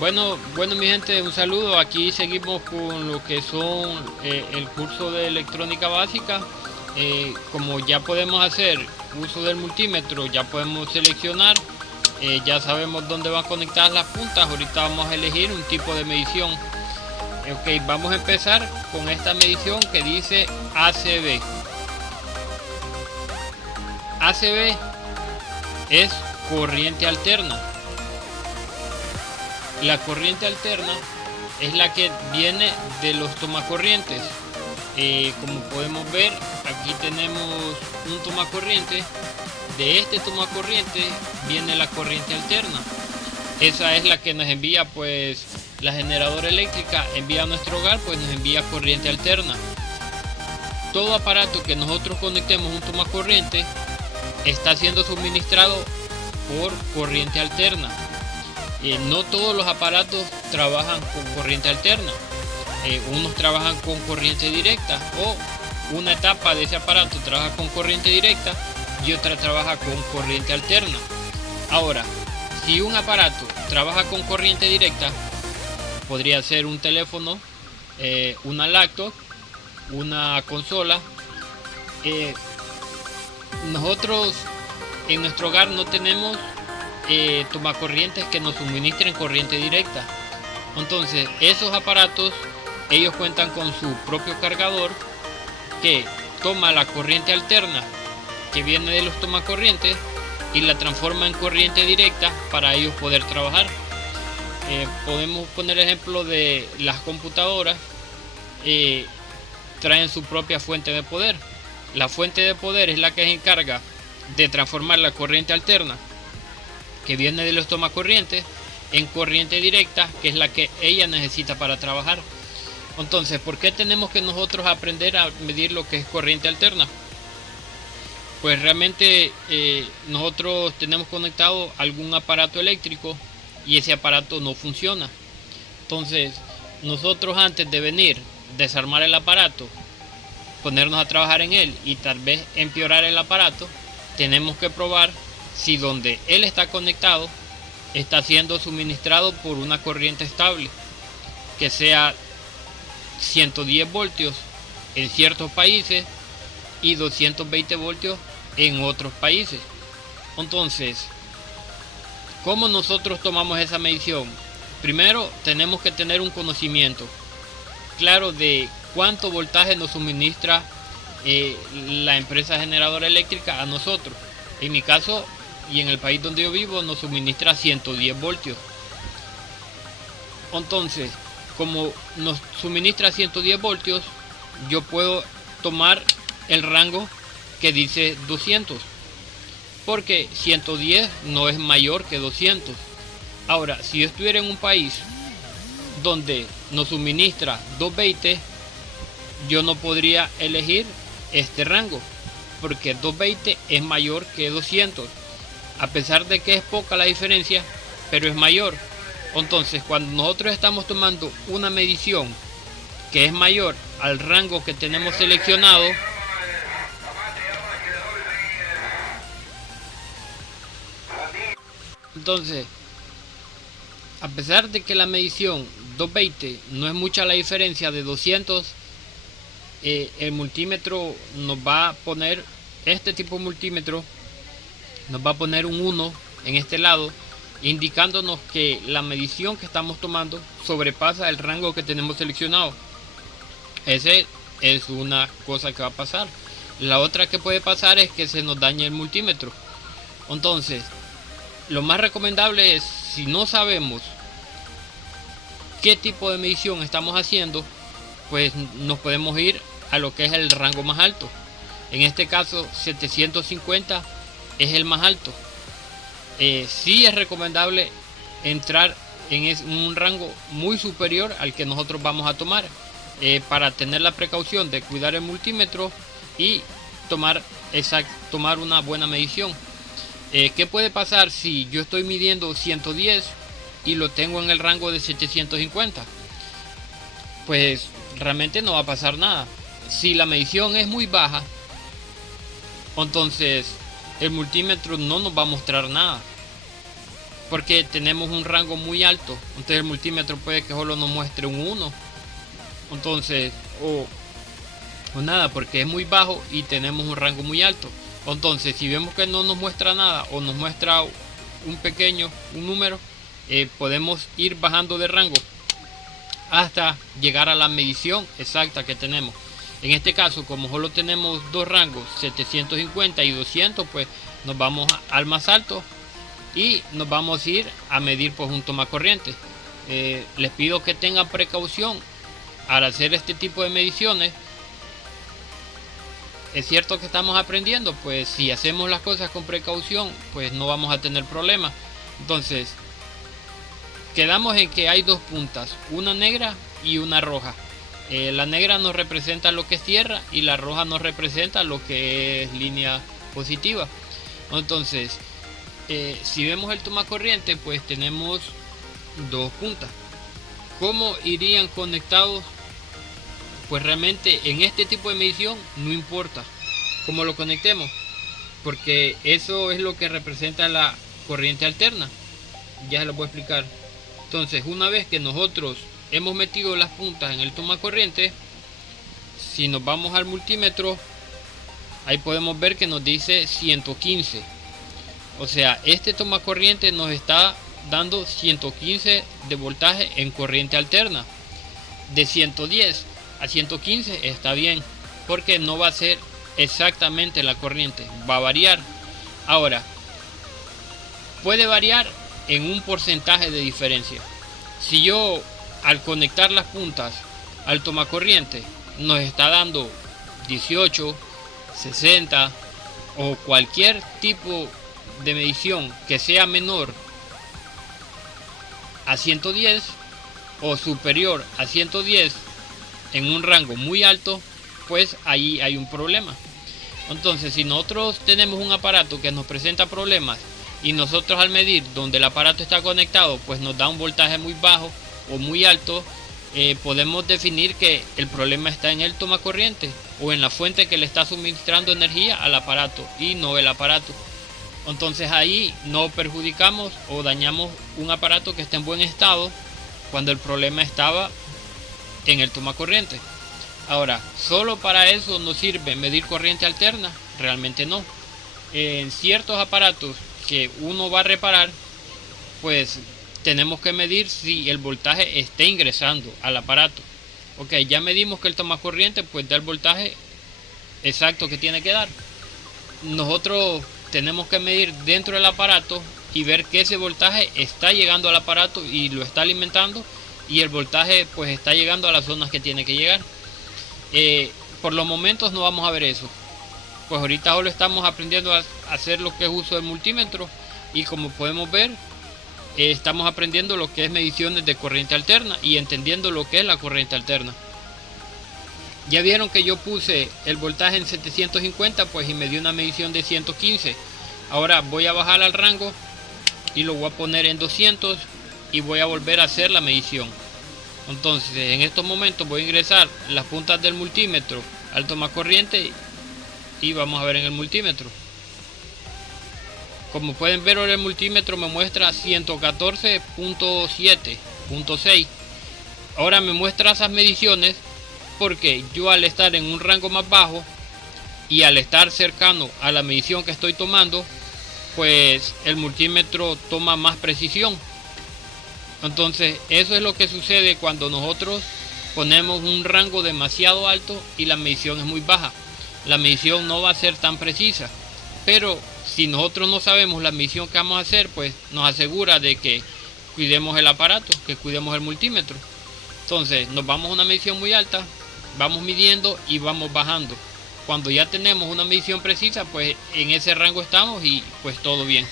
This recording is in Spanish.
Bueno, mi gente, un saludo. Aquí seguimos con lo que son el curso de electrónica básica. Como ya podemos hacer uso del multímetro, ya podemos seleccionar, ya sabemos dónde van conectadas las puntas. Ahorita vamos a elegir un tipo de medición. Ok, vamos a empezar con esta medición que dice ACB. ACB es corriente alterna. La corriente alterna es la que viene de los tomacorrientes. Como podemos ver, aquí tenemos un tomacorriente. De este tomacorriente viene la corriente alterna. Esa es la que nos envía, pues, la generadora eléctrica envía a nuestro hogar, pues nos envía corriente alterna. Todo aparato que nosotros conectemos un tomacorriente está siendo suministrado por corriente alterna. No todos los aparatos trabajan con corriente alterna. Unos trabajan con corriente directa, o una etapa de ese aparato trabaja con corriente directa y otra trabaja con corriente alterna. Ahora, si un aparato trabaja con corriente directa, podría ser un teléfono, una laptop, una consola. Nosotros en nuestro hogar no tenemos tomacorrientes que nos suministren corriente directa. Entonces esos aparatos, ellos cuentan con su propio cargador que toma la corriente alterna que viene de los tomacorrientes y la transforma en corriente directa para ellos poder trabajar. Podemos poner ejemplo de las computadoras. Traen su propia fuente de poder. La fuente de poder es la que se encarga de transformar la corriente alterna que viene de los tomacorrientes en corriente directa, que es la que ella necesita para trabajar. Entonces, ¿por qué tenemos que nosotros aprender a medir lo que es corriente alterna? Pues realmente nosotros tenemos conectado algún aparato eléctrico y ese aparato no funciona. Entonces, nosotros antes de venir, desarmar el aparato, ponernos a trabajar en él y tal vez empeorar el aparato, tenemos que probar si donde él está conectado está siendo suministrado por una corriente estable, que sea 110 voltios en ciertos países y 220 voltios en otros países. Entonces, ¿cómo nosotros tomamos esa medición? Primero tenemos que tener un conocimiento claro de cuánto voltaje nos suministra la empresa generadora eléctrica a nosotros. En mi caso y en el país donde yo vivo nos suministra 110 voltios. Entonces, como nos suministra 110 voltios, yo puedo tomar el rango que dice 200, porque 110 no es mayor que 200. Ahora, si yo estuviera en un país donde nos suministra 220, yo no podría elegir este rango, porque 220 es mayor que 200, a pesar de que es poca la diferencia, pero es mayor. Entonces, cuando nosotros estamos tomando una medición que es mayor al rango que tenemos seleccionado, entonces, a pesar de que la medición 220 no es mucha la diferencia de 200, el multímetro nos va a poner, este tipo de multímetro nos va a poner un 1 en este lado, indicándonos que la medición que estamos tomando sobrepasa el rango que tenemos seleccionado. Ese es una cosa que va a pasar. La otra que puede pasar es que se nos dañe el multímetro. Entonces, lo más recomendable es, si no sabemos qué tipo de medición estamos haciendo, pues nos podemos ir a lo que es el rango más alto. En este caso 750 es el más alto. Sí es recomendable entrar en un rango muy superior al que nosotros vamos a tomar, para tener la precaución de cuidar el multímetro y tomar una buena medición. ¿Qué puede pasar si yo estoy midiendo 110 y lo tengo en el rango de 750? Pues realmente no va a pasar nada. Si la medición es muy baja, entonces el multímetro no nos va a mostrar nada. porque tenemos un rango muy alto. Entonces el multímetro puede que solo nos muestre un 1, entonces o nada, porque es muy bajo y tenemos un rango muy alto. Entonces si vemos que no nos muestra nada o nos muestra un número, podemos ir bajando de rango hasta llegar a la medición exacta que tenemos. En este caso, como solo tenemos dos rangos, 750 y 200, pues nos vamos al más alto y nos vamos a ir a medir pues un tomacorriente. Les pido que tengan precaución al hacer este tipo de mediciones. Es cierto que estamos aprendiendo, pues si hacemos las cosas con precaución, pues no vamos a tener problemas. Entonces, quedamos en que hay dos puntas, una negra y una roja. La negra nos representa lo que es tierra y la roja nos representa lo que es línea positiva. Entonces, si vemos el tomacorriente, pues tenemos dos puntas. ¿Cómo irían conectados? Pues realmente en este tipo de medición no importa cómo lo conectemos, porque eso es lo que representa la corriente alterna. Ya se lo voy a explicar. Entonces, una vez que nosotros hemos metido las puntas en el tomacorriente, si nos vamos al multímetro, ahí podemos ver que nos dice 115. O sea, este tomacorriente nos está dando 115 de voltaje en corriente alterna. De 110 a 115 está bien, porque no va a ser exactamente la corriente, va a variar. Ahora, puede variar en un porcentaje de diferencia. Si yo al conectar las puntas al tomacorriente nos está dando 18, 60 o cualquier tipo de medición que sea menor a 110 o superior a 110 en un rango muy alto, pues ahí hay un problema. Entonces, si nosotros tenemos un aparato que nos presenta problemas y nosotros al medir donde el aparato está conectado pues nos da un voltaje muy bajo o muy alto, podemos definir que el problema está en el tomacorriente o en la fuente que le está suministrando energía al aparato y no el aparato. Entonces ahí no perjudicamos o dañamos un aparato que está en buen estado cuando el problema estaba en el tomacorriente. Ahora, ¿solo para eso nos sirve medir corriente alterna? Realmente no. En ciertos aparatos que uno va a reparar, pues tenemos que medir si el voltaje está ingresando al aparato. Ok, ya medimos que el tomacorriente pues da el voltaje exacto que tiene que dar. Nosotros tenemos que medir dentro del aparato y ver que ese voltaje está llegando al aparato y lo está alimentando, y el voltaje pues está llegando a las zonas que tiene que llegar. Por los momentos no vamos a ver eso, pues ahorita solo estamos aprendiendo a hacer lo que es uso del multímetro, y como podemos ver estamos aprendiendo lo que es mediciones de corriente alterna y entendiendo lo que es la corriente alterna. Ya vieron que yo puse el voltaje en 750 pues y me dio una medición de 115. Ahora voy a bajar al rango y lo voy a poner en 200 y voy a volver a hacer la medición. Entonces en estos momentos voy a ingresar las puntas del multímetro al tomacorriente y vamos a ver en el multímetro. Como pueden ver, ahora el multímetro me muestra 114.7.6. Ahora me muestra esas mediciones porque yo al estar en un rango más bajo y al estar cercano a la medición que estoy tomando, pues el multímetro toma más precisión. Entonces eso es lo que sucede cuando nosotros ponemos un rango demasiado alto y la medición es muy baja. La medición no va a ser tan precisa, pero si nosotros no sabemos la medición que vamos a hacer, pues nos asegura de que cuidemos el aparato, que cuidemos el multímetro. Entonces nos vamos a una medición muy alta, vamos midiendo y vamos bajando. Cuando ya tenemos una medición precisa, pues en ese rango estamos y pues todo bien.